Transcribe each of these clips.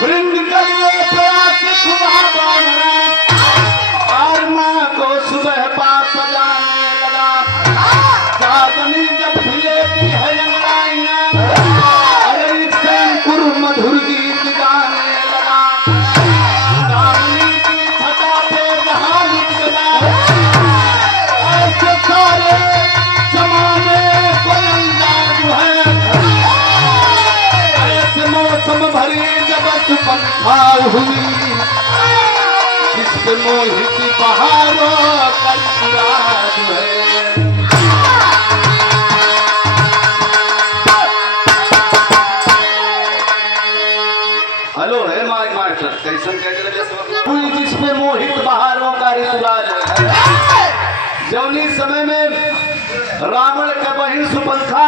वृंद करिए प्रयास खुदा बाबरा और माँ को सुबह पास सजाने लगा। चांदनी जब लेती है अंगड़ाइयाँ अरे इससे अंकुर मधुर गीत गाने लगा। चांदनी की छटा पे जहाँ लुट गया ऐसे सारे जमाने को अंदाज है। ऐसे मौसम भरी जब पंखा हुई जिसपे मोहित बहारों का राज है। हेलो है मास्टर कैसन कह हुई जिसपे मोहित बहारों का ऋतुराज है। जौनी समय में रावण का बहिन सुपंखा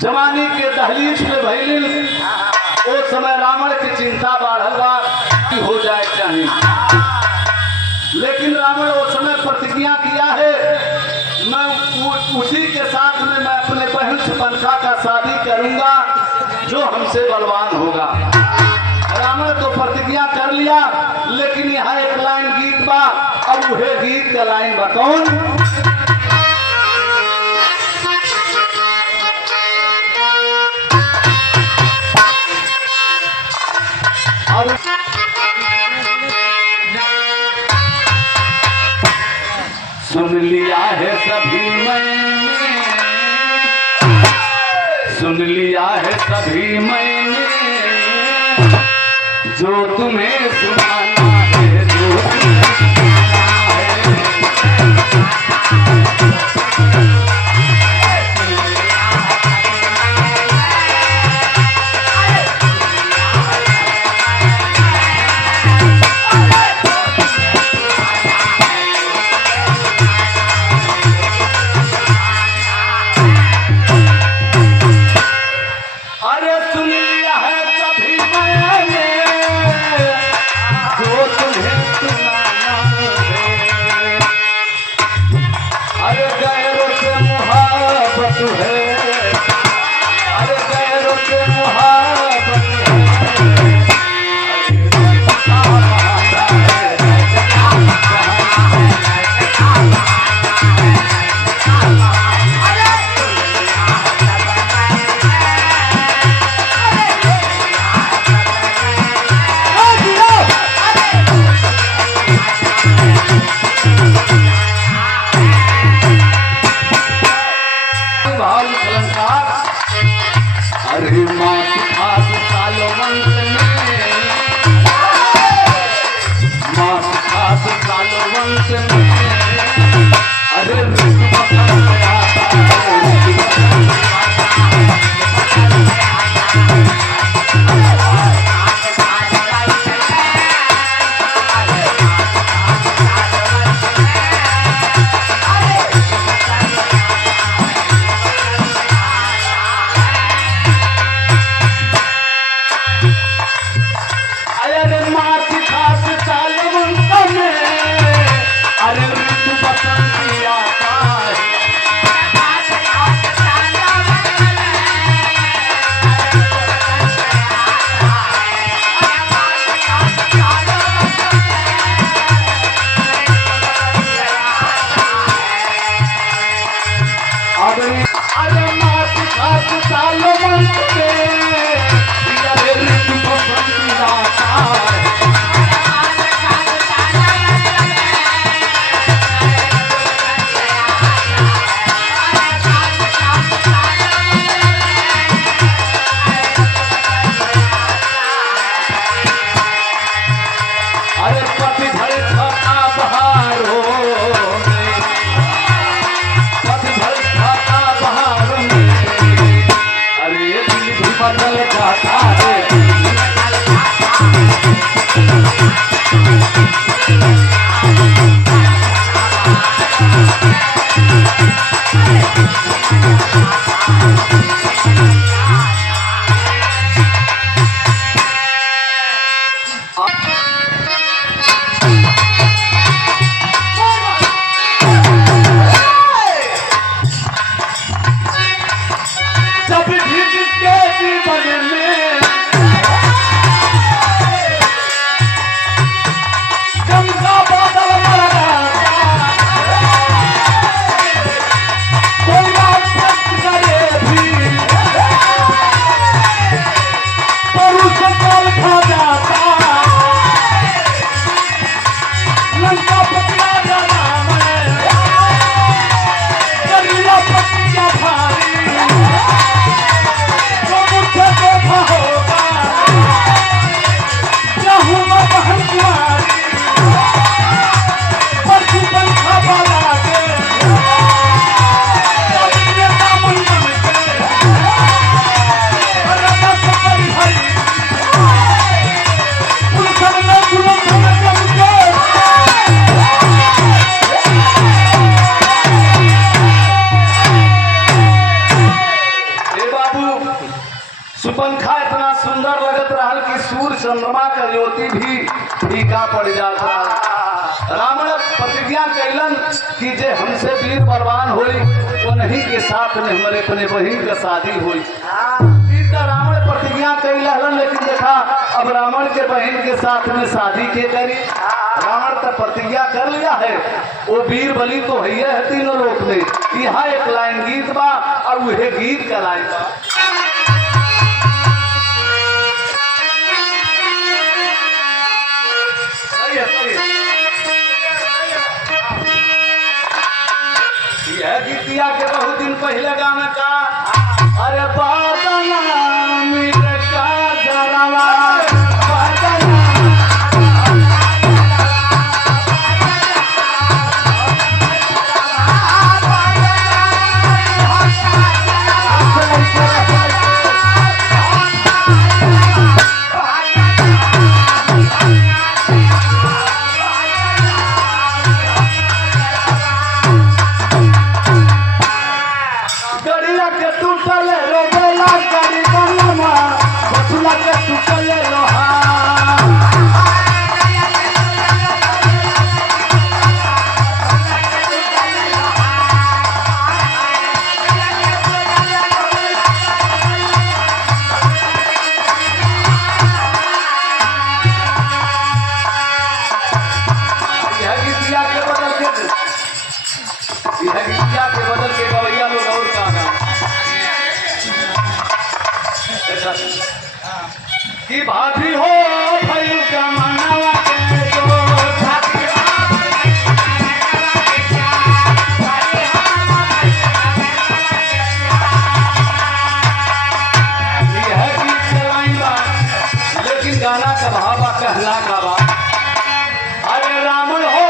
जवानी के दहलीज पे भइल उस समय रावण की चिंता बढ़ल बा कि हो जाए चाहिए। लेकिन रावण उस समय प्रतिज्ञा किया है मैं उसी के साथ में मैं अपने बहन सुपंखा का शादी करूंगा जो हमसे बलवान होगा। रावण तो प्रतिज्ञा कर लिया लेकिन यहाँ एक लाइन गीत बा। अब वह गीत का लाइन बा कौन? सुन लिया है सभी मैंने, सुन लिया है सभी मैंने जो तुम्हें सुनाना है, जो तुम्हें लगत रहल कि सूर्य चंद्रमा का ज्योति भी फीका पड़ जाता। रावण प्रतिज्ञा कैलन कि जे हमसे वीर बलवान होई वो नहीं के साथ में हमारे अपने बहन का शादी हुई। रावण प्रतिज्ञा कैलन, लेकिन देखा अब रावण के बहन के साथ में शादी के करी। रावण तो प्रतिज्ञा कर लिया है, वो वीर बलि तो है तीनों लोक में। यहाँ एक लाइन गीत बा और वह गीत का लाइन बा। यह गीतिया के बहुत दिन पहले गाना का अरे बादला मेरे का जरावा की भाभी हो भई जमाना के जो भाभी है गीत चलाइबा, लेकिन गाना का भावा कहला का बा अरे रावण हो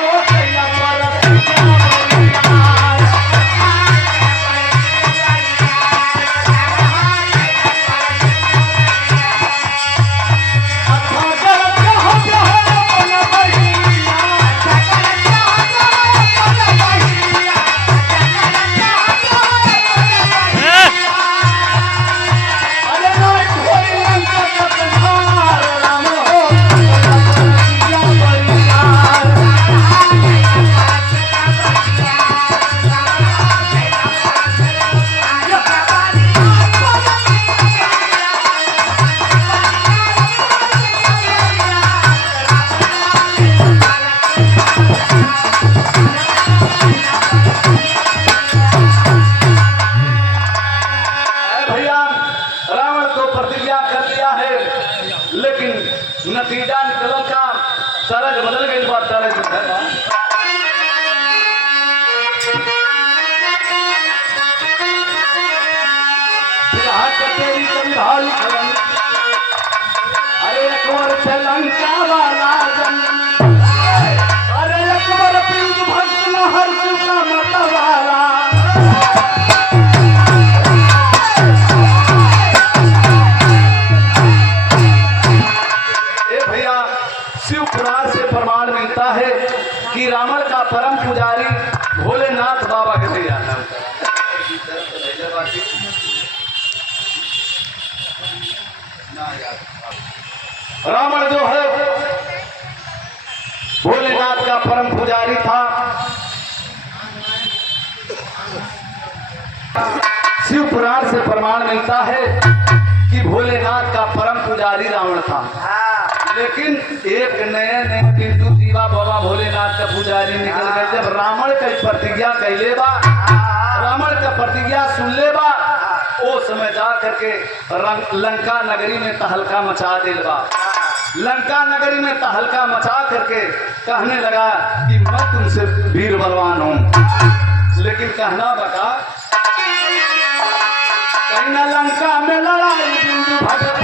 नतीजा निकल का तरज बदल गई बात तरज अरे एक और लंका वाला अरे एक और भक्त न हर चुका मत वाला प्रमाण मिलता है कि रावण का परम पुजारी भोलेनाथ बाबा के जाता है। रावण जो है भोलेनाथ का परम पुजारी था। शिव पुराण से प्रमाण मिलता है कि भोलेनाथ का परम पुजारी रावण था। लेकिन एक नए नए बिंदु जीवा बाबा भोलेनाथ का पुजारी निकल गए। जब रावण का प्रतिज्ञा कैले बा, रावण का प्रतिज्ञा सुन ले बा, ओ समय जा करके लंका नगरी में तहलका मचा दिल बा। लंका नगरी में तहलका मचा करके कहने लगा कि मैं तुमसे वीर बलवान हूँ। लेकिन कहना बता कहीं न लंका में लड़ाई बिंदु भगत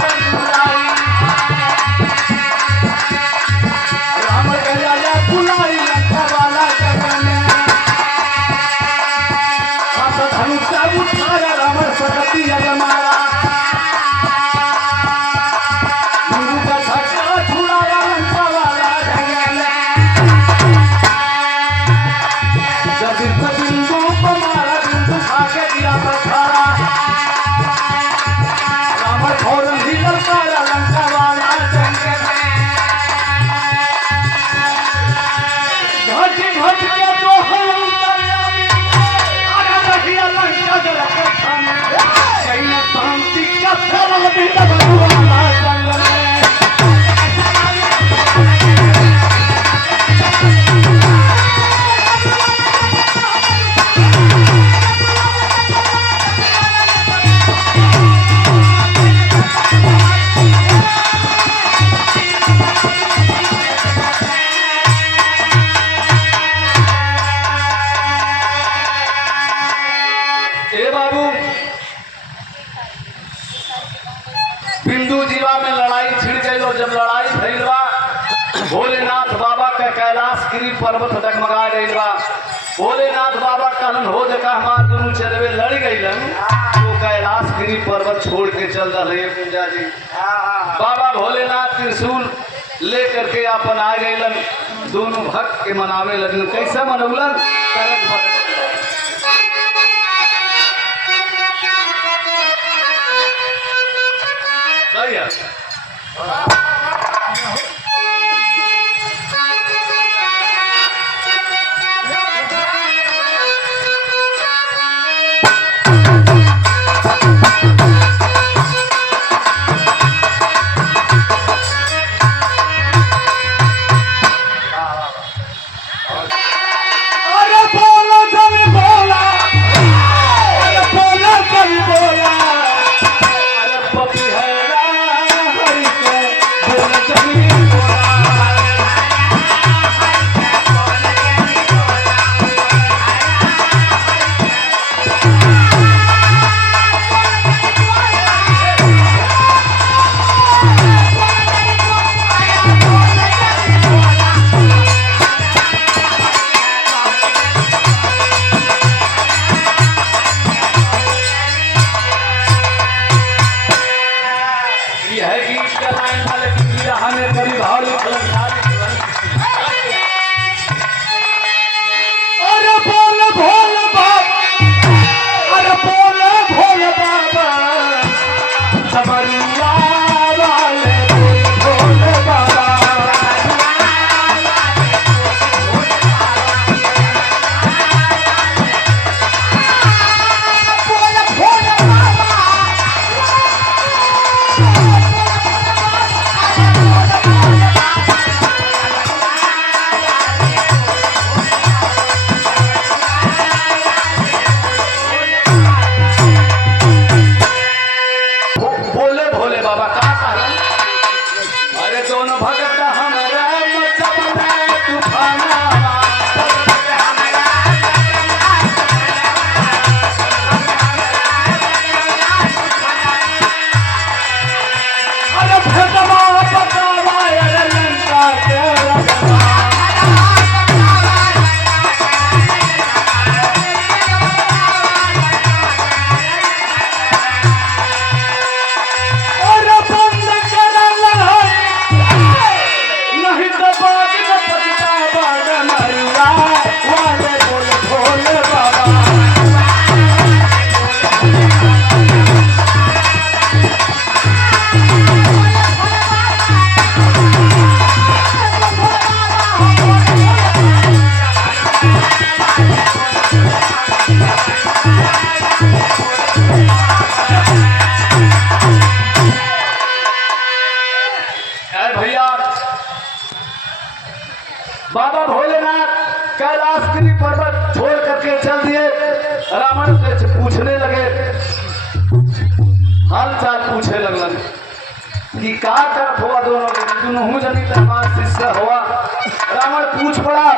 रावण जब लड़ाई भइल बा भोलेनाथ बाबा के कैलाश गिरी पर्वत डगमगा गइल बा। भोलेनाथ बाबा कहलन हो जगह हमार दोनों चलवे लड़ गइलन तो कैलाश गिरी पर्वत छोड़ के चल रहे पूजा जी। बाबा भोलेनाथ त्रिशूल लेकर के अपन आ गइलन, दोनों भक्त के मनावे लगन। कैसे मनौलन? सही है। बाबा भोलेनाथ कैलाशगिरी पर्वत छोड़ करके चल दिए। रावण से पूछने लगे, हाल चाल पूछे लगलन कि का तरफ हुआ दोनों जनी हमारा शिष्य हुआ। रावण पूछ पड़ा,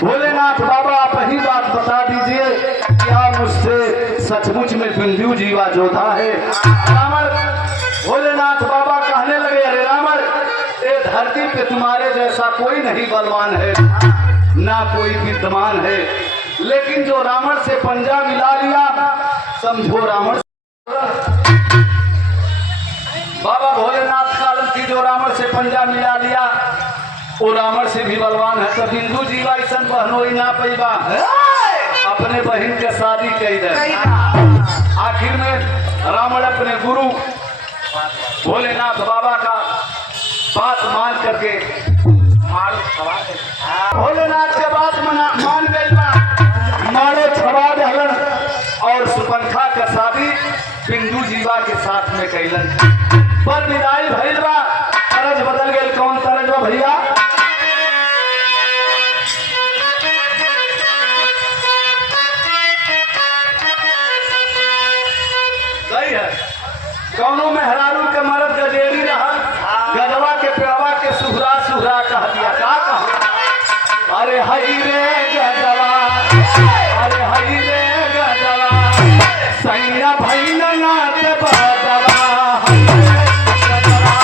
भोलेनाथ बाबा आप ही बात बता दीजिए क्या मुझसे सचमुच में बिंदु जीवा जोधा है? रावण भोलेनाथ बाबा कहने लगे, अरे रावण ये धरती पे तुम्हारे जैसा कोई नहीं बलवान है ना कोई विद्यमान है, लेकिन जो रावण से पंजा मिला लिया समझो रावण। बाबा भोलेनाथ कालन की जो रावण से पंजा मिला लिया वो रावण से भी बलवान है। तो बिंदु जीवा ऐसा बहनो ही ना पैबा अपने बहन के शादी कई दे। आखिर में रावण अपने गुरु भोलेनाथ बाबा का बात मान करके भोलेनाथ के बात मान गई, मारे छवा दहलन और सुपंखा का शादी बिंदु जीवा के साथ में कैलन। पर विदाई भइल बा, तरज बदल गए। कौन तरज बा भैया? सही है। कौनो मेहरारू के मरद गजेरी रहा, गजवा के पेड़वा के सुहरा सुहरा कह दिया। का कहा? अरे हई रे गजवा, अरे हई रे गजवा, सैया भैया नाथ बजवा, हई रे गजवा।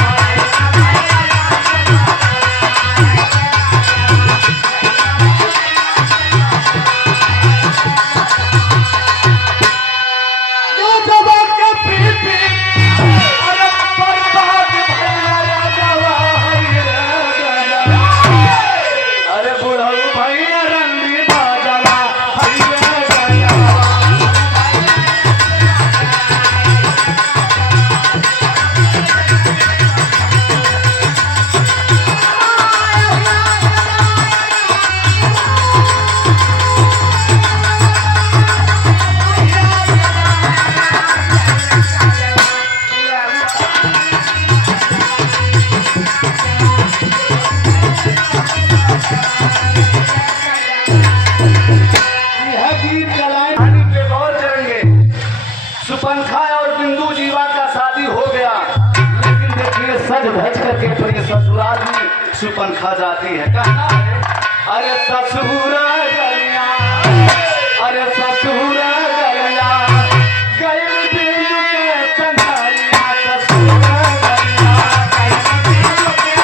करके अपने ससुराल में सुपनखा जाती है। कहना है अरे ससुर गलिया, अरे ससुर गलिया, गइल दिल के संघरिया, ससुर गलिया, गइल दिल के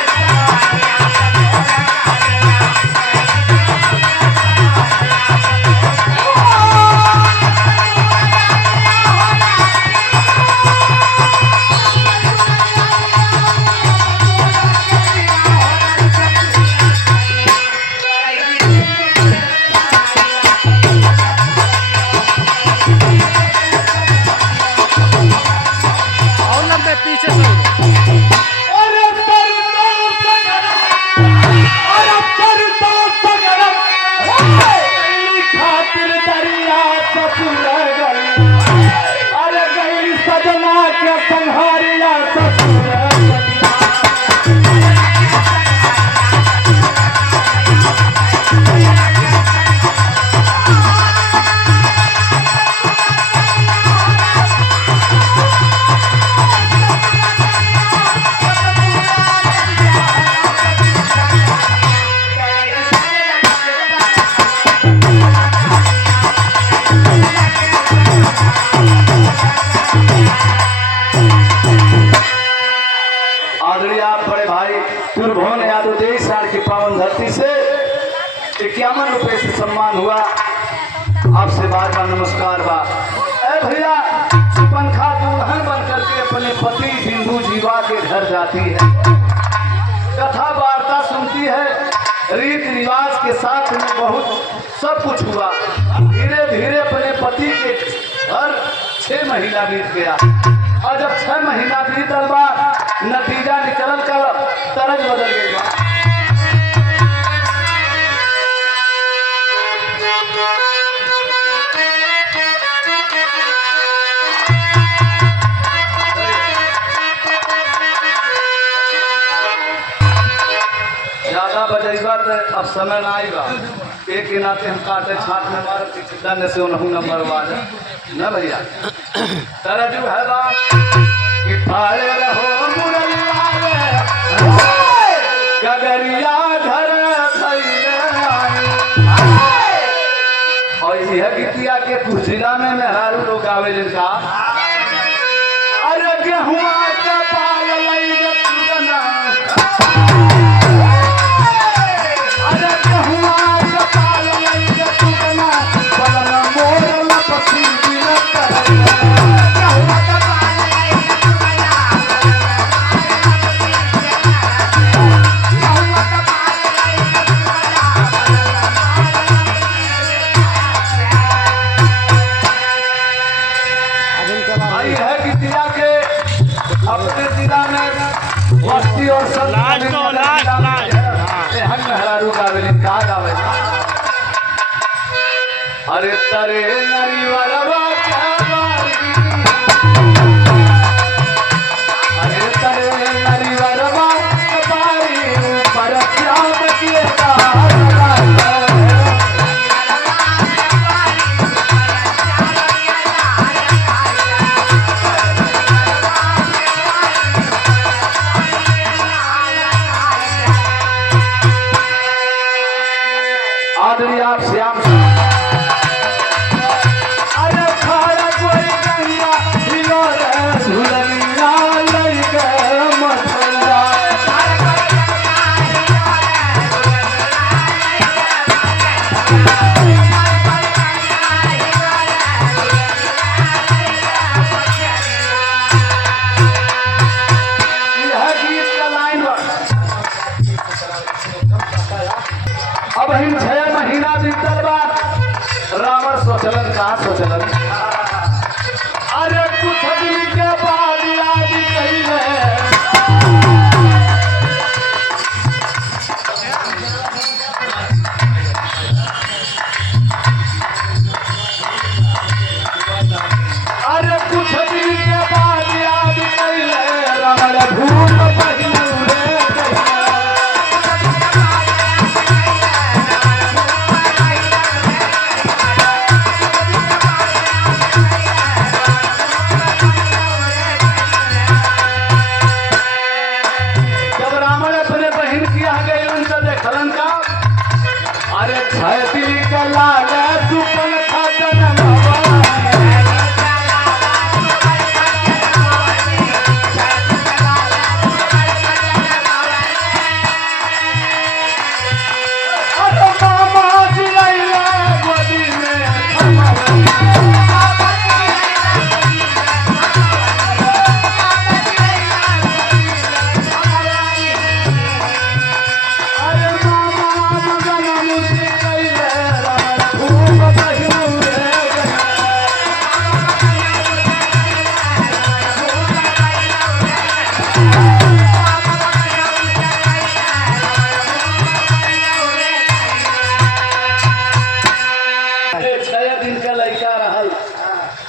पीछे से खातिर दरिया ससुर गलिया, अरे गई सजना के संहारिया ससुर गलिया। आदरणीय आप बड़े भाई तुरभुवन यादव 23 साल की पावन धरती से 51 रुपए से सम्मान हुआ। आपसे बार बार नमस्कार बा। ए भैया सुपनखा दुल्हन बन करके अपने पति बिंदु जीवा के घर जाती है, कथा वार्ता सुनती है, रीति रिवाज के साथ में बहुत सब कुछ हुआ। धीरे धीरे अपने पति के घर 6 महीना बीत गया और जब 6 महीना बीतल बा नतीजा निकलल का तरज बदल गई बा। ज्यादा बजेगा तो अब समय ना आएगा, एक के नाते हम काटे छाट में मार दंड से उन्होंने नंबर वाले न भैया तरजू है बात कि पाए रहो मुरलिया गगरिया घर और यह गीतिया के कुछ जिला में मेहरारू लोग आवे जिनका अरे गेहुआ का पाल लई जतुगना, अरे गेहुआ का पाल लई जतुगना, बलना मोर लपसी बिना करैया, गेहुआ का पाल लई जतुगना, गेहुआ का पाल लई जतुगना। आई है कि जिला के अपने जिला में वस्ती और सब हन मेहरारू गावेली का गावे अरे तरे नरिवरवा क्या बारी, अरे तरे नरिवरवा क्या बारी, ऊपर चाँद के तारा आदरणीय आप श्याम अरे खारा कोई कहिया हिलो रे झुलनिया लई के मथुरा, यह गीत का लाइन अब हम 6 महीना बीतल बाद रावण सोचलन का सोचलन अरे कुछ दिन के बाद याद कइले अरे कुछ दिन के बाद याद कइले रावण भूल पहिलू रे रावण अपने बहन की आ गई उनका देखलन का अरे छठी का लाल सुपन खातन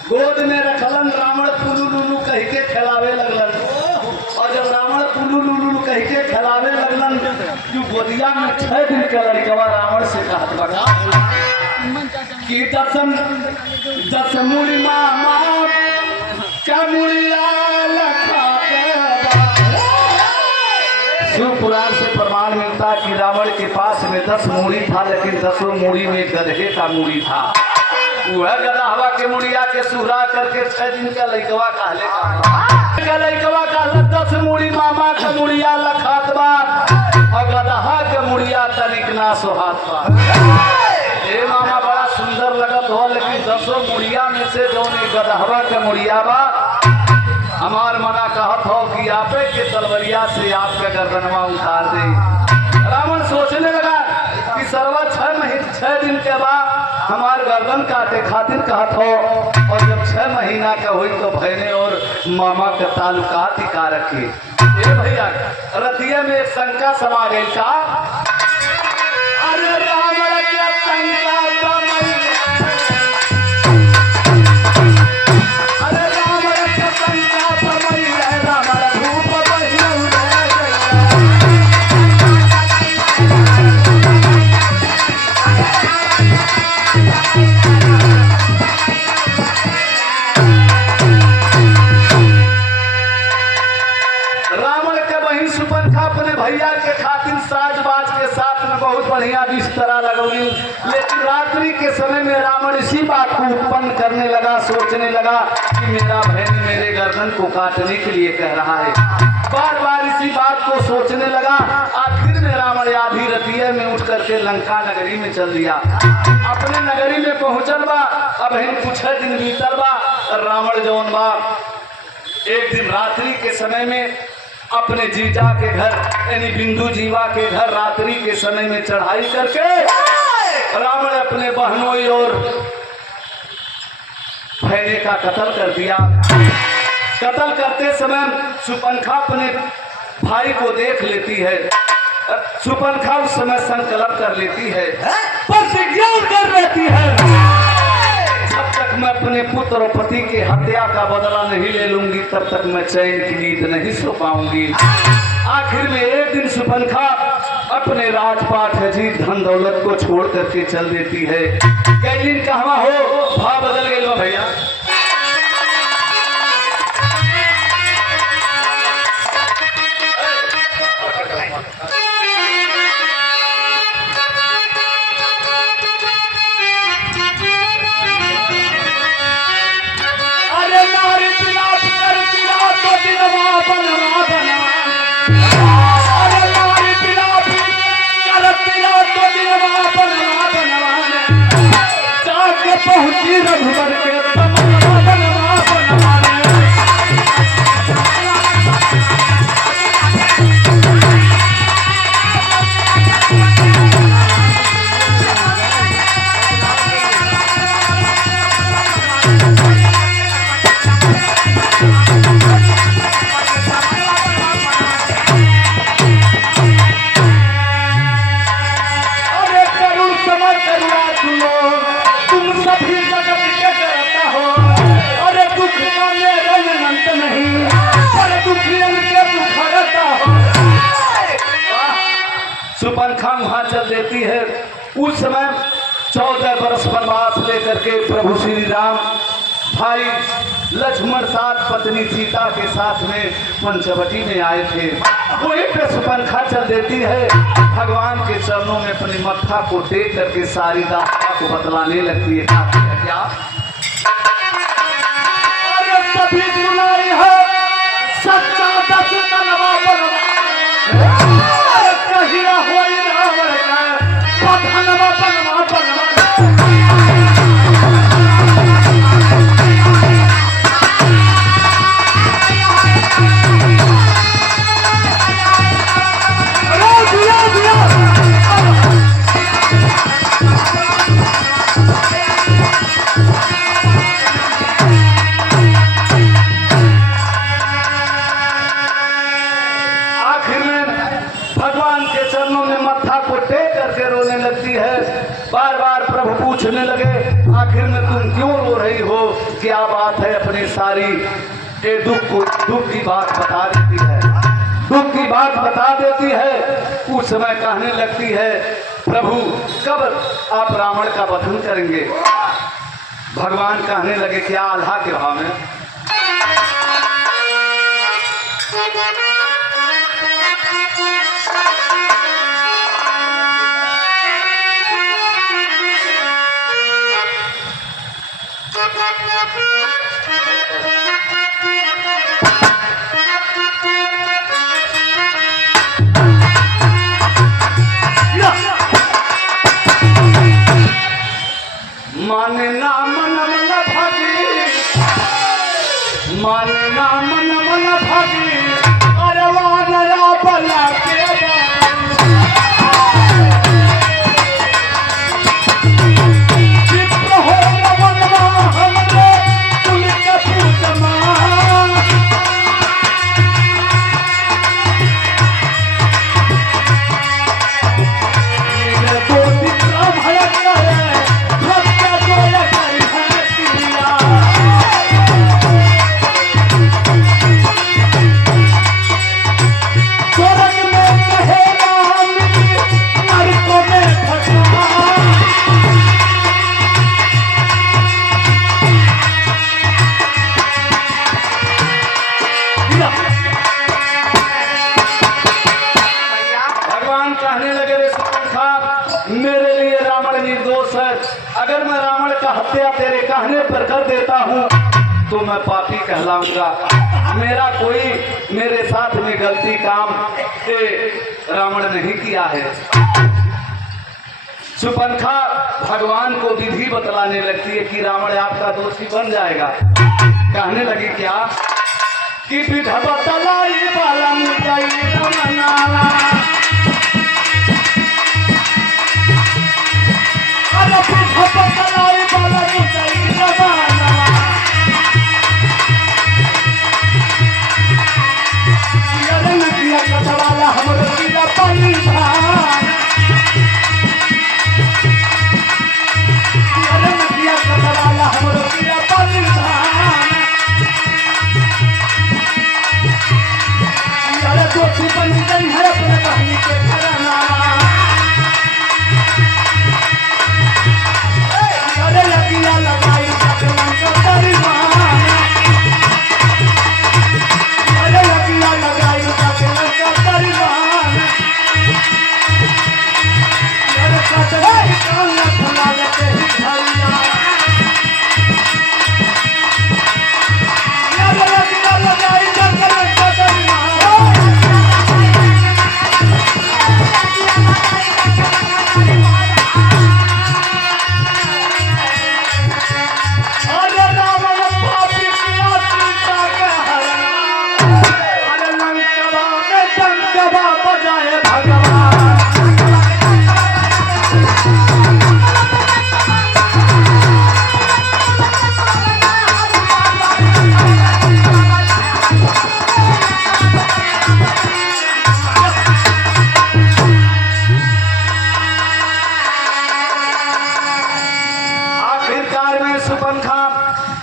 गोद में रखलन रावण पुलू लुलू कह के खिलावे लगलन और जब रावण पुलू लुलू कह के खिलावे लगलन जो गोदिया में 6 दिन का लड़कवा रावण से कहत बगा कि दस मुड़ी मामा का मुड़िया लखाते शिवपुराण से प्रमाण मिलता कि रावण के पास में 10 मूड़ी था लेकिन 10 मूड़ी में गधे का मूड़ी था वह गदहवा के मुड़िया के सुहरा करके 6 दिन का लइकवा कहले का लइकवा कहले 10 मुड़ी मामा का मुड़िया लखात बा और गदहा के मुड़िया तनिक ना सोहात बा ए मामा बड़ा सुंदर लगत हो लेकिन 10 मुड़िया में से जौन गदहवा के मुड़िया बा हमार मना कहत हो कि आपे के तलवरिया से आपके गर्दनवा उतार दे रावण सोचने लगा कि सरवा 6 दिन के बाद हमार गर्दन काटे खातिर कहत हो और जब 6 महीना का हुई तो बहने और मामा का ताल्लुकात ही का रखी ये भैया रतिया में एक शंका समा गई का अरे रावण के शंका अरे रावण के शंका रावण धूप भैया के खातिर साजबाज के साथ में बहुत बढ़िया बिस्तरा लगौली लेकिन रात्रि के समय में रावण इसी बात को उत्पन्न करने लगा सोचने लगा कि मेरा बहन मेरे गर्दन को काटने के लिए कह रहा है बार बार इसी बात को सोचने लगा आखिर में रावण आधी रतिया में उठ करके लंका नगरी में चल दिया अपने नगरी में पहुंचल बा अब कुछ दिन बीतल बा रावण जौन बा एक दिन रात्रि के समय में अपने जीजा के घर यानी बिंदु जीवा के घर रात्रि के समय में चढ़ाई करके रावण अपने बहनों और बहने का कत्ल कर दिया कत्ल करते समय सुपनखा अपने भाई को देख लेती है सुपनखा उस समय संकल्प कर लेती है प्रतिज्ञा कर लेती है जब तक मैं अपने पुत्र और पति के हत्या का बदला नहीं ले लूंगी तब तक मैं चैन की नींद नहीं सो पाऊंगी आखिर में एक दिन सुपनखा अपने राजपाट अजीत धन दौलत को छोड़ करके चल देती है कई दिन कहाँ हो भाव बदल गए भैया पहुंची रघुवर के सुपनखा वहां चल देती है उस समय 14 वर्ष वनवास लेकर के प्रभु श्री राम भाई लक्ष्मण साथ पत्नी सीता के साथ में पंचवटी में आए थे। वहीं पे सुपंखा चल देती है, भगवान के चरणों में अपनी मत्था को टेक करके सारी दास्तां को बतलाने लगती है। क्या अरे कभी सुनाई है सच्चा दस तलवा बनवा, कहिया होई रावण का पठनवा बनवा बनवा। बार बार प्रभु पूछने लगे, आखिर में तुम क्यों रो रही हो, क्या बात है? अपनी सारी ये दुख की बात बता देती है, दुख की बात बता देती है। उस समय कहने लगती है, प्रभु कब आप रावण का वधन करेंगे? भगवान कहने लगे, क्या आल्हा के भाव में? माने ना मन मन भागी, माने ना मन मन भागी, अरे वानरा बला के चित्र हो मनवा हमरे कुल के पूतमा। ये दो विक्रम भयंकर है, मेरे लिए रावण निर्दोष है। अगर मैं रावण का हत्या तेरे कहने पर कर देता हूँ तो मैं पापी कहलाऊंगा। मेरे साथ में गलती काम से रावण नहीं किया है। सुपंखा भगवान को विधि बतलाने लगती है कि रावण आपका दोषी बन जाएगा। कहने लगी क्या कि विधा बतलाई वाला मुझाई रमनाला,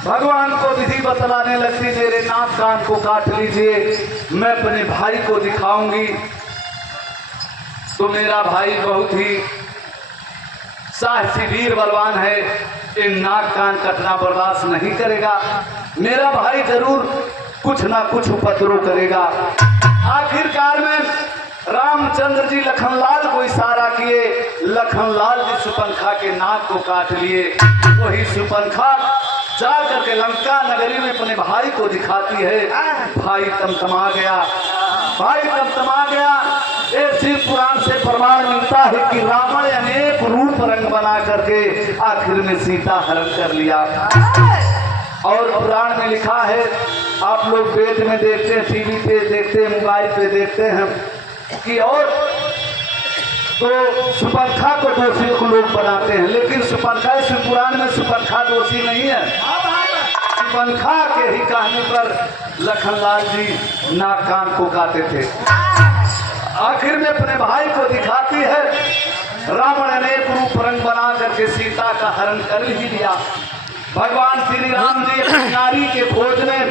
भगवान को विधि बतलाने लगती, मेरे नाक कान को काट लीजिए, मैं अपने भाई को दिखाऊंगी तो मेरा भाई बहुत ही साहसी वीर बलवान है, इन नाक कान कटना बर्दाश्त नहीं करेगा। मेरा भाई जरूर कुछ ना कुछ उपद्रव करेगा। आखिरकार में रामचंद्र जी लखनलाल को इशारा किए, लखनलाल जी सुपंखा के नाक को काट लिए। वही सुपंखा जा करके लंका नगरी में अपने भाई को दिखाती है। भाई तमतमा गया, भाई तमतमा गया। एक शिव पुराण से प्रमाण मिलता है कि रावण अनेक रूप रंग बना करके आखिर में सीता हरण कर लिया। और पुराण में लिखा है, आप लोग वेद में देखते हैं, टीवी पे देखते हैं, मोबाइल पे देखते हैं कि और तो सुपंखा को दोषी को लोग बनाते हैं, लेकिन सुपंखा शिव पुराण में सुपंखा दोषी नहीं है। सुपंखा के ही कहने पर लखनलाल जी नाक कान को काटे थे। आखिर में अपने भाई को दिखाती है। रावण अनेक रूप रंग बना करके सीता का हरण कर ही लिया। भगवान श्री राम जी अपनी नारी के खोज में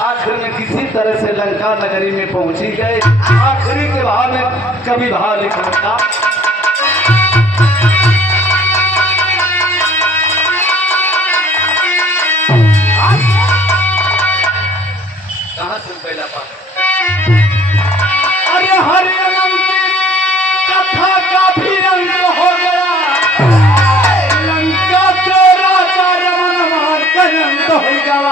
आखिर में किसी तरह से लंका नगरी में पहुंची गए। आखिरी के भाव में कभी भाव लिखा था, कहाँ से पहला पाठ? अरे हरे कथा का भी अंत हो गया, लंका से राजा रमन अंत हो गया।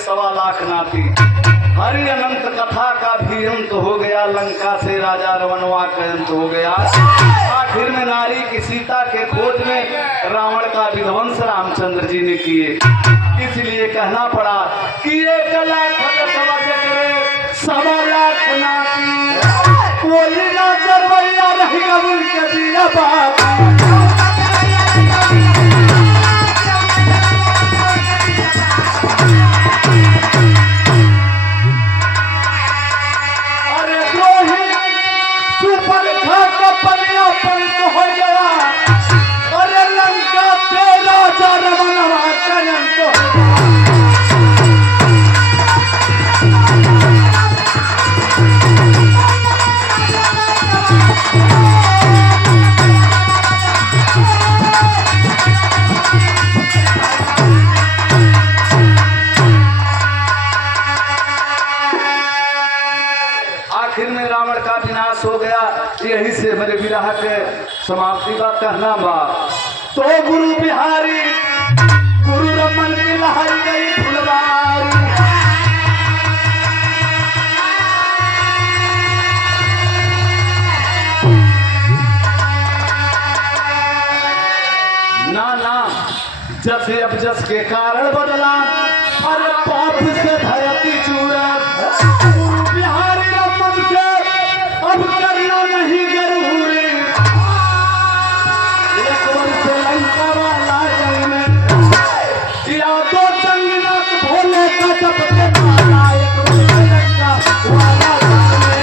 सवा लाख नाती। हरि अनंत कथा का भी अंत हो गया, लंका से राजा रवनवा का अंत हो गया। आखिर में नारी की सीता के खोज में रावण का विध्वंस रामचंद्र जी ने किए। इसलिए कहना पड़ा कि 1 लाख सवा लाख नाती, कोई ना करवैया रहेगा उनके बिना बात। हो गया। यही से मेरे विरह के समाप्ति का कहना बा। तो गुरु बिहारी गुरु रमन की लहर गई फुलवारी। ना ना जस अब जस के कारण बदला, अरे पाप से धरती चूरा। गुरु बिहारी रमन से अब करना नहीं जरूरी। एक वर्ष लंका वाला जंग में किया तो जंगनाथ भोले का जब के माला। एक वर्ष लंका वाला जंग में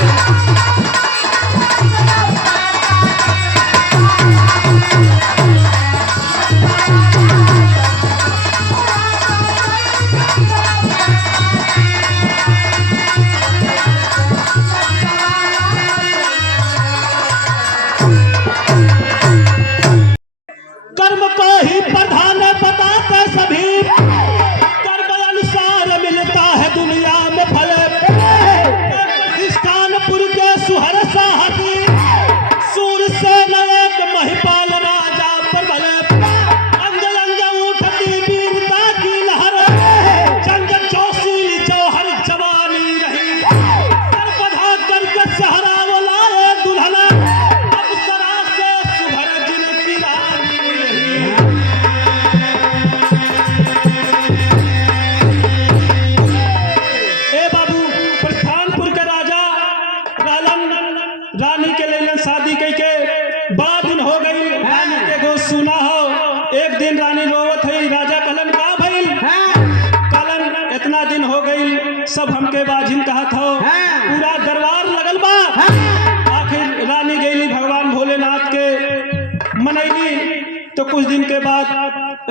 कुछ दिन के बाद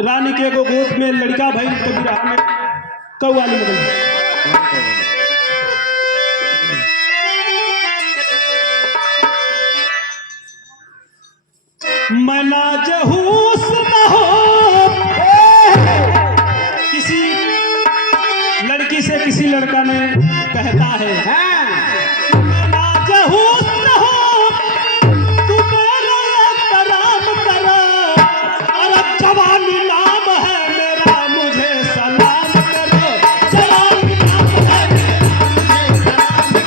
रानी के एगो गोद में लड़का भइल तो बिरहा में कौवाली बदल गई। मना जहूस न हो किसी लड़की से किसी लड़का ने कहता है मना जहूस न हो तू मेरा एहतराम करो, अरे जवानी नाम है मेरा मुझे सलाम करो, जवानी नाम है मेरा मुझे सलाम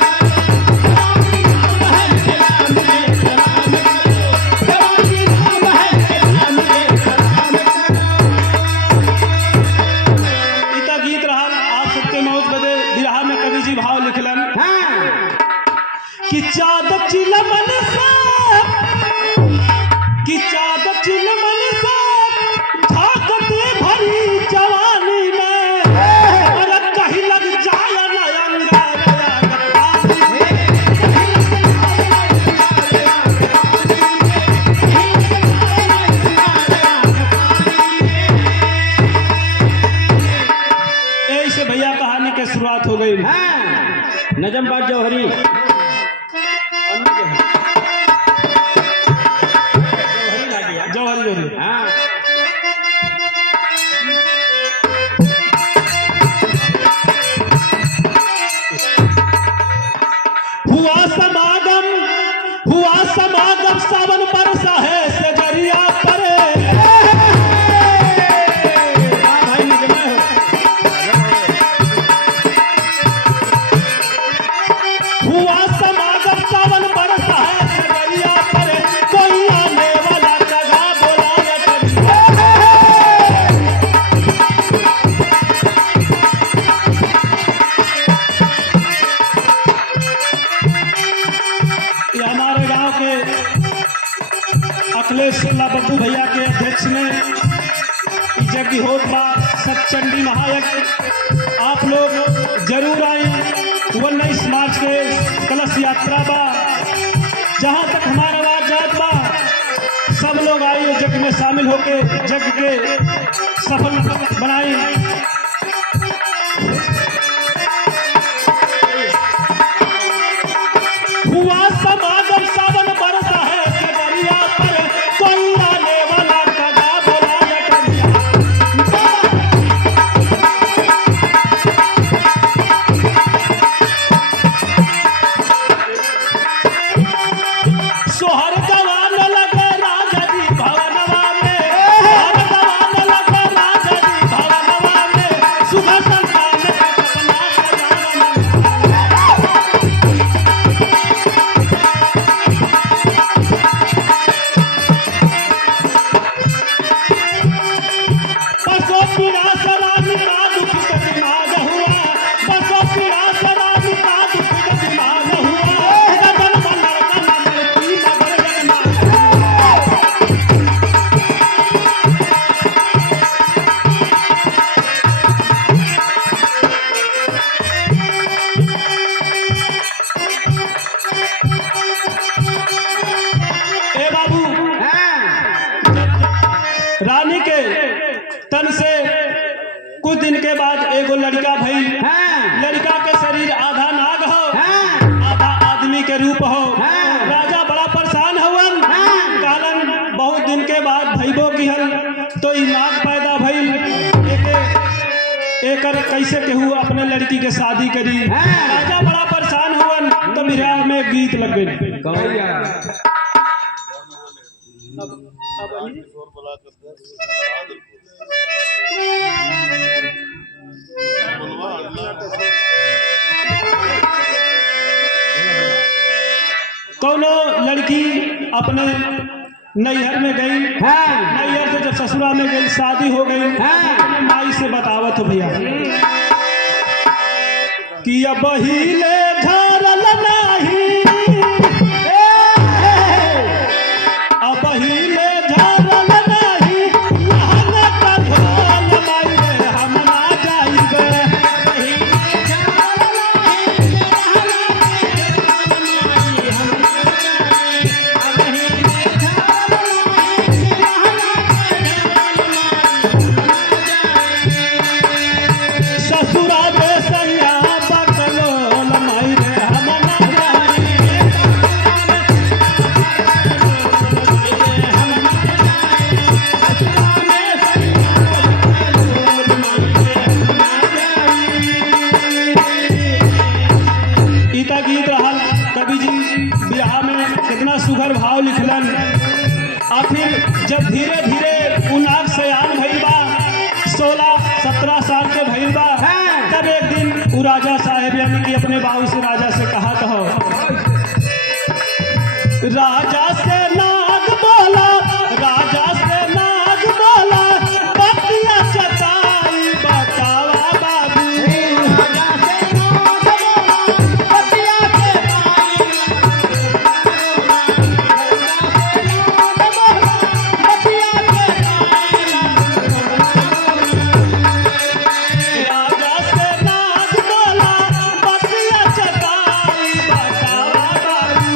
कि चादर चिलमन से झांकती भरी जवानी में, और कहीं लग जाए नयंगा ऐसे भैया कहानी की शुरुआत हो गई। नजम बात जौहरी जौहरी हाँ हुआ समागम सावन बरसा है सजरिया पर हुआ समागम सावन बरसा है सजरिया पर, कोई आने वाला जगह बोला ये हमारे गांव के अखिलेश बब्बू भैया के अध्यक्ष ने यज्ञ होत बा सतचंडी महायज्ञ, आप लोग जरूर आए। 19 मार्च के कलश यात्रा बा, जहाँ तक हमारा आवाज जात बा सब लोग आइए यज्ञ में शामिल होके यज्ञ के सफल बनाए। हुआ समागम सावन बरसा है सजरिया पर, कोई आने वाला जगह बोला सोहर गवान लगे राजा जी भवनवा में, सोहर गवान लगे राजा जी भवनवा में, सुबह संतान के सपना बसो पीड़ा सरानी का दुखित दिमाग हुआ, बसो पीड़ा सरानी का दुखित दिमाग हुआ, गगन मलर का नमरती मगर जगना ए बाबू रानी के तन से कुछ दिन के बाद एगो लड़का भई, लड़का के शरीर आधा नाग हो आधा आदमी के रूप हो। राजा बड़ा परेशान हवन, कहलन बहुत दिन के बाद भईबो किहल तो ई नाग पैदा भइल, एकर कैसे केहू अपने लड़की के शादी करी। राजा बड़ा परेशान हुवन तो बिरहा में गीत लग गई। कौनो लड़की अपने नैहर में गई, नैहर से जब ससुरा में गई शादी हो गई, अपने माई से बतावत हो भैया कि अब हिले झरल नाही, अब हिले झरल नाही, लहंगा का ढोल माई रे हम ना जाइबे। भाव लिखलन। आखिर जब धीरे धीरे उनाग सयान भइल बा, 16-17 साल के भइल बा, तब एक दिन उ राजा साहेब यानी कि अपने बाबू से राजा से कहा कहो, राजा से नाग बोला, राजा से नाग बोला, बतिया चताई बतावा बाबू। राजा से नाग बोला, बतिया चताई, राजा से नाग बोला, बतिया चताई बतावा बाबू।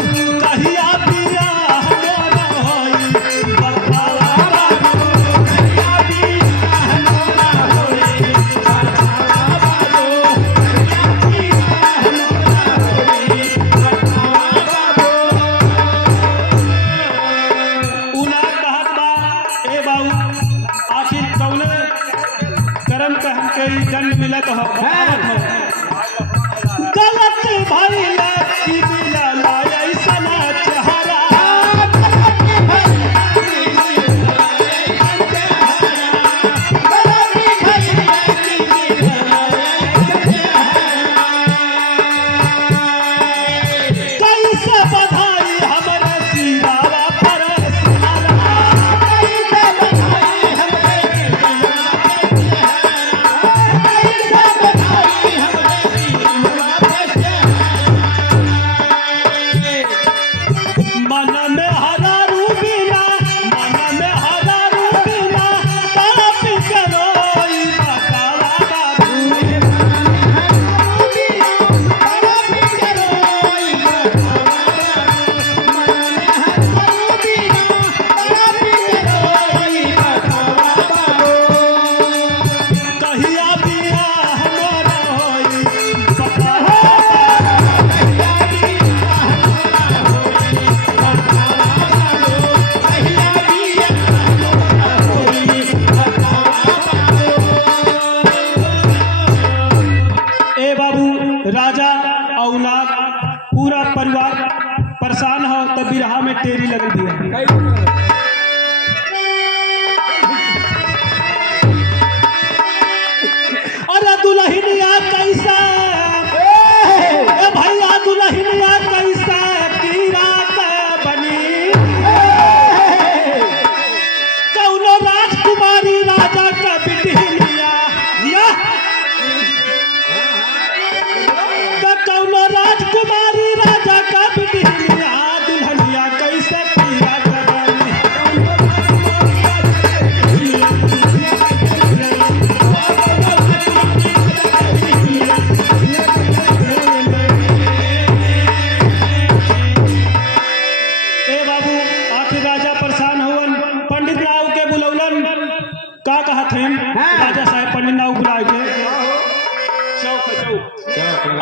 कहिया बियाह मोरा होई बतावा बाबू। कहिया बियाह मोरा होई बतावा बाबू। कहिया बियाह मोरा होई बतावा बाबू। उना कहत बा, ए बाबू आखिर कौने कर्म का हमके ई दंड मिलत हो बतावत हो। गलत भइल की मिलल ऐसन चेहरा, कैसे बधाई हमरे सिरावा पर सिहारा। कैसे बधाई हमरे कैसे बधाई हमरे सिरावा पर सिहारा। मन में हरा रूबीना, मन में हरा रूबीना, पापी करोई बतावा बाबू। कहिया बियाह मोरा होई बतावा बाबू। कहिया बियाह मोरा होई बतावा बाबू। कहिया बियाह मोरा होई बतावा बाबू। ए बाबू राजा और नाग पूरा परिवार परेशान हो, तब बिरहा में टेरी लगल दिया। अरे दुल्हनिया कैसा, ए भैया दुल्हनिया कैसा की रात बनी। कौनो राजकुमारी राजा का बिटिया, तो कौनो राजकुमारी राजा का बिटिया, दुल्हनिया कैसे की रात बनी। ए बाबू आखिर राजा परेशान हुवन, पंडित नाव के बुलौलन। का कहत हैं राजा साहब पंडित नाव बुलाए के,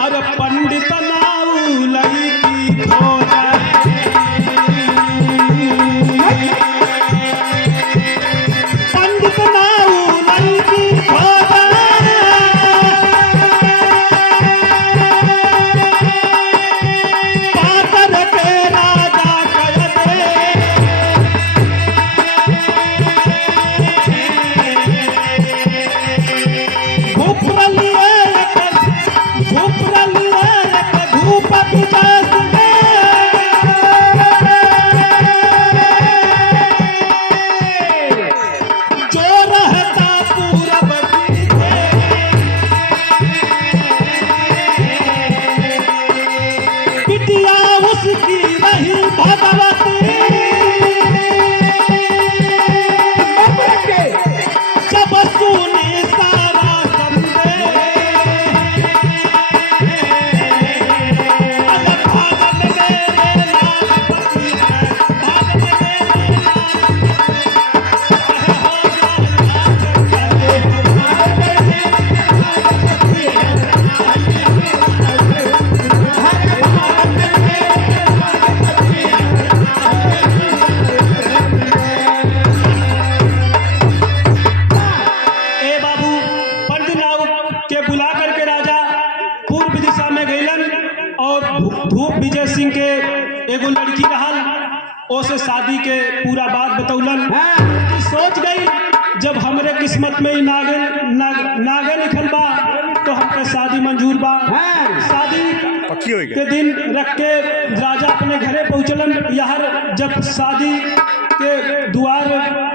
अरे पंडित नाव लई की खोजा, पंडित नाव लई की खोजा, पाकर के राजा कह दे। भूप रलिए एक धूप विजय शादी के पूरा बात बतौलन। हाँ। सोच गई जब हमरे किस्मत में ही नागे लिखल बा तो हमके शादी मंजूर बा। हाँ। शादी पक्की हो गई। के दिन रख के राजा अपने घरे पहुंचलन। यहाँ जब शादी के द्वार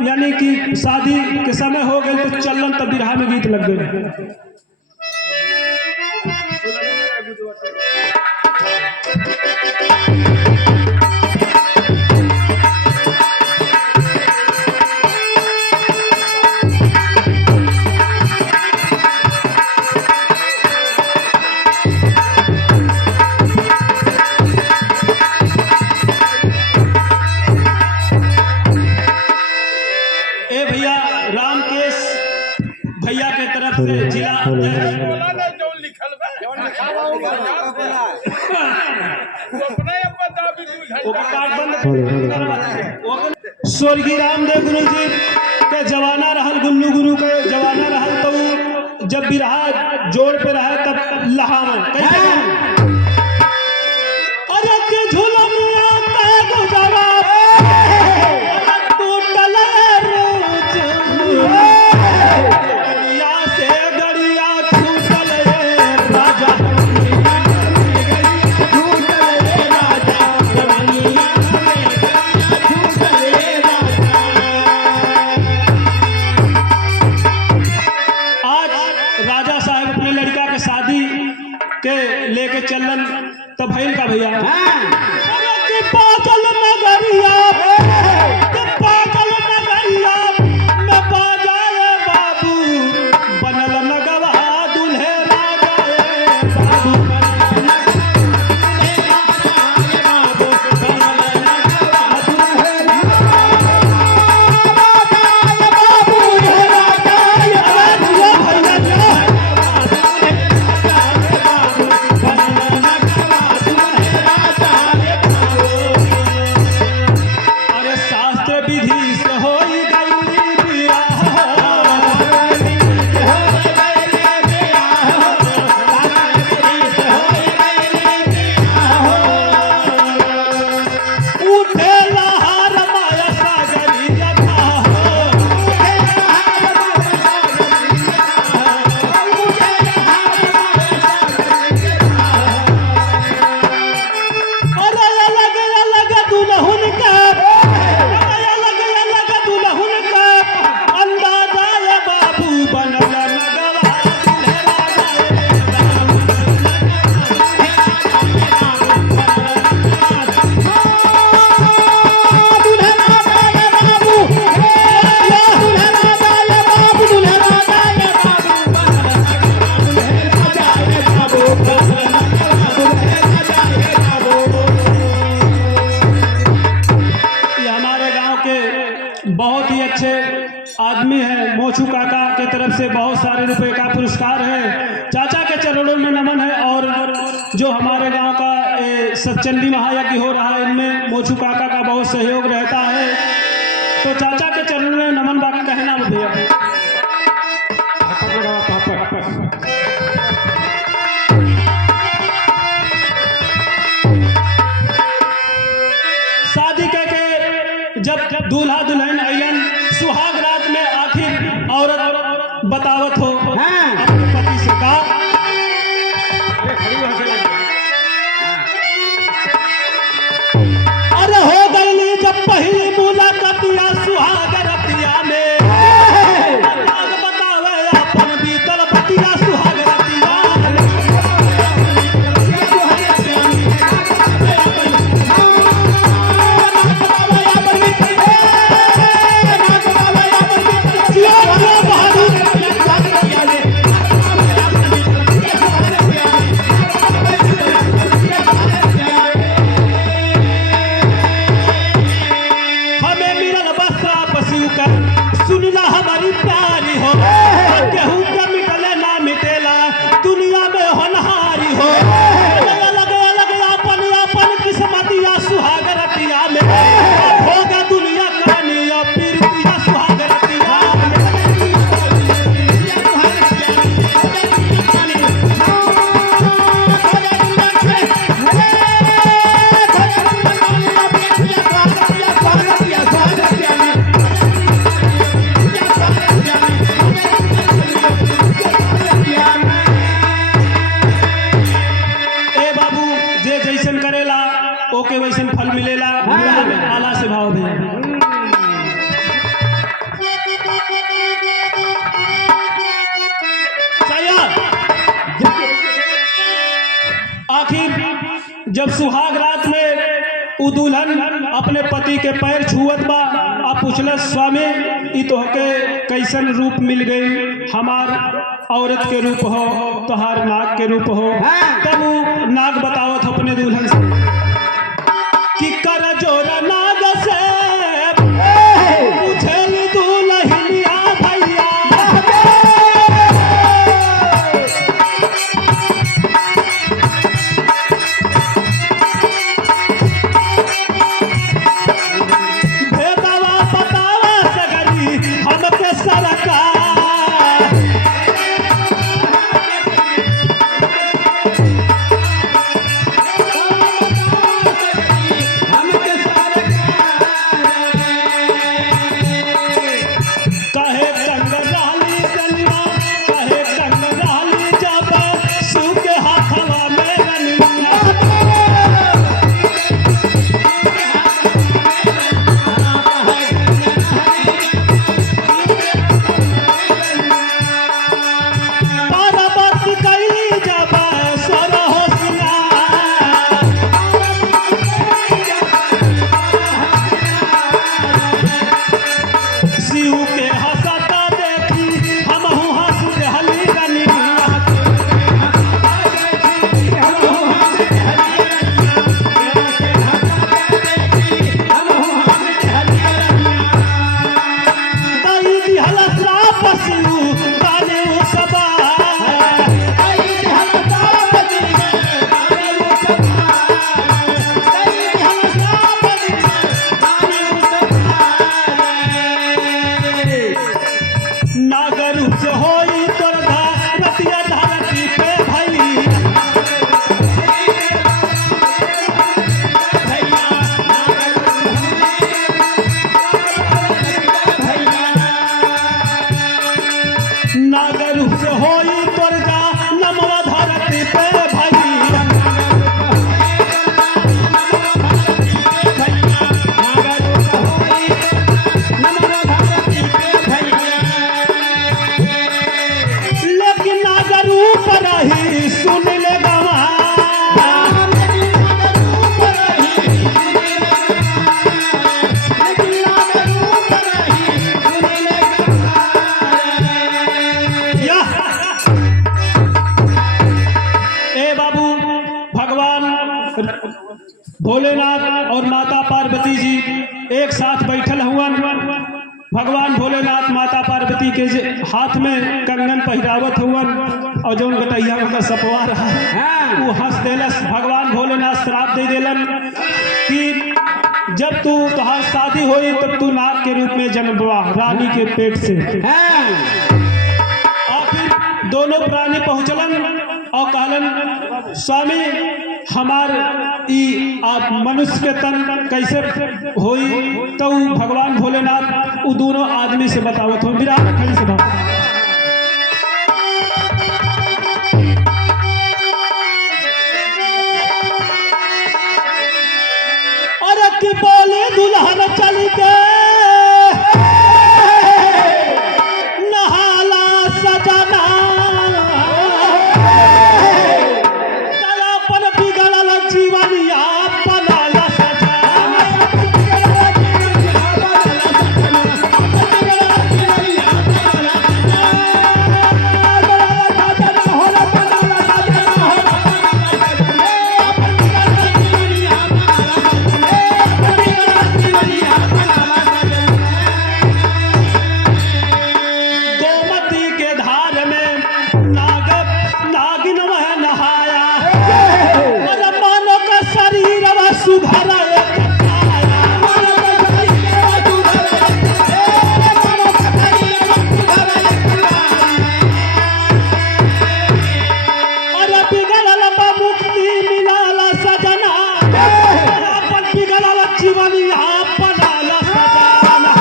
यानी कि शादी के समय हो गए तो चलन तब बिरहा में गीत लग गए। ए भैया रामकेश भैया के तरफ से जिला स्वर्गीय रामदेव गुरु जी के जवाना रहल, गुल्लू गुरु के जवाना रहल तो जब बिरहा जोड़ पे रहा तब लहावन कैसे अरे के झूलनिया के गुजरा टूटल रोज गड़िया से गड़िया छूटल राजा राजा साहब अपने लड़का के शादी के लेके चलन तो भैल का भैया अरे कि पागल नगरिया में बाजाए बाबू बनल नगवा दुल्हे राजा बाबू अरे शास्त्र विधि से होई गई बियाह उठे लहार माया सागरी जथा अरे अलग अलग दुल्हन का अलग अलग दुल्हन का अंदाजा ये बाबू बनल नगवा दुल्हे ये हमारे गांव के बहुत ही अच्छे आदमी हैं। मोचू काका के तरफ से बहुत सारे रुपए का पुरस्कार है। चाचा के चरणों में नमन है। और जो हमारे गांव का सतचंडी महायज्ञ हो रहा है इनमें मोचू काका का बहुत सहयोग रहता है। तो चाचा के चरणों में नमन बा कहना भैया शादी के जब दूल्हा दुल्हन अयन सुहाग रात में आखिर औरत बतावत हो अपने पति से का अरे हो गई जब पहली मुलाकातिया सुहाग रतिया में नाग बतावे अपन बीतल बतिया सुहाग रतिया जब सुहाग रात में उ दुल्हन अपने पति के पैर छुअत बा आ पूछलस स्वामी ई तोहके कैसन रूप मिल गई? हमार औरत के रूप हो, तोहार नाग के रूप हो। तब वो नाग बतावत हो अपने दुल्हन से कि कर जोरा नाग से पूछेली दुल्हनिया भैया भेदवा बतावा सगरी हमके सरकार कहे कंगराली कलिया कहे कंगराली जब शिव के हाथवा में रनिया पार्वती कैली जब स्वर हो शिव के हंसता देखी हमहू हंस रहली रनिया दई दिहल श्राप शिव काने उ सबा नागर से होई तोर रतिया धरती पे भई नागर से होई तोर नमवा धरती पे भई लेकिन नागर ऊपर ही सुन ले गवा यह ए बाबू भगवान भोलेनाथ और माता पार्वती जी एक साथ बैठल हुआ। भगवान भोलेनाथ माता पार्वती के हाथ में कंगन पहिरावत हुवन और जौन गटैया का सपवा रहा वो हंस देलस। भगवान भोलेनाथ श्राप दे देलन कि जब तू तोहार शादी होई तब तू नाग के रूप में जन्मवा रानी के पेट से। और फिर दोनों प्राणी पहुंचलन और कहलन स्वामी हमार ई आप मनुष्य के तन कैसे होई? तो भगवान भोलेनाथ उ दोनों आदमी से बतावत हो विराट खड़ी से बात। अरे की बोले दुल्हन चल के नहाला सजना तड़ापन बिगड़ल जीवनिया बनाला गोमती के धार में नागिन वह नहाया और मानो का शरीर वह सुघर और बिगड़ल मुक्ति मिलाल सजना अपन बिगड़ल जीवनिया बनाल सजना।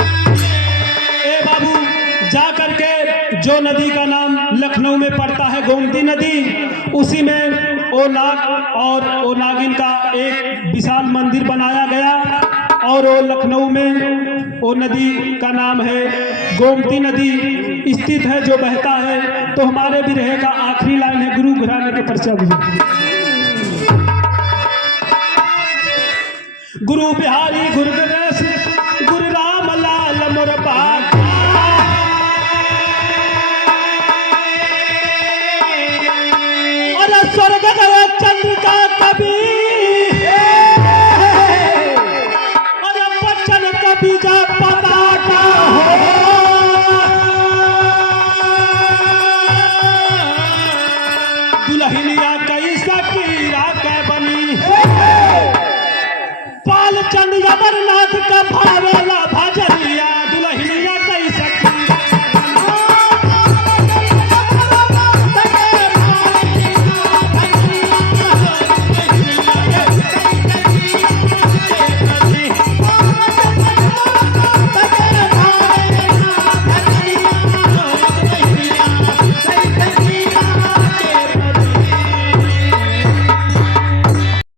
ए बाबू जा करके जो नदी का नाम लखनऊ में पड़ता है गोमती नदी, उसी में ओ नाग और ओ नागिन का एक विशाल मंदिर बनाया गया और वो लखनऊ में वो नदी का नाम है गोमती नदी स्थित है जो बहता है। तो हमारे भी रहेगा आखिरी लाइन है गुरु घराने के पर्चा भी। गुरु बिहारी गुरु गणेश गुरु राम लाल मोर बाबा। अरे स्वर्ग गए चंद्रिका कवि अरे बच्चन कवि जा पता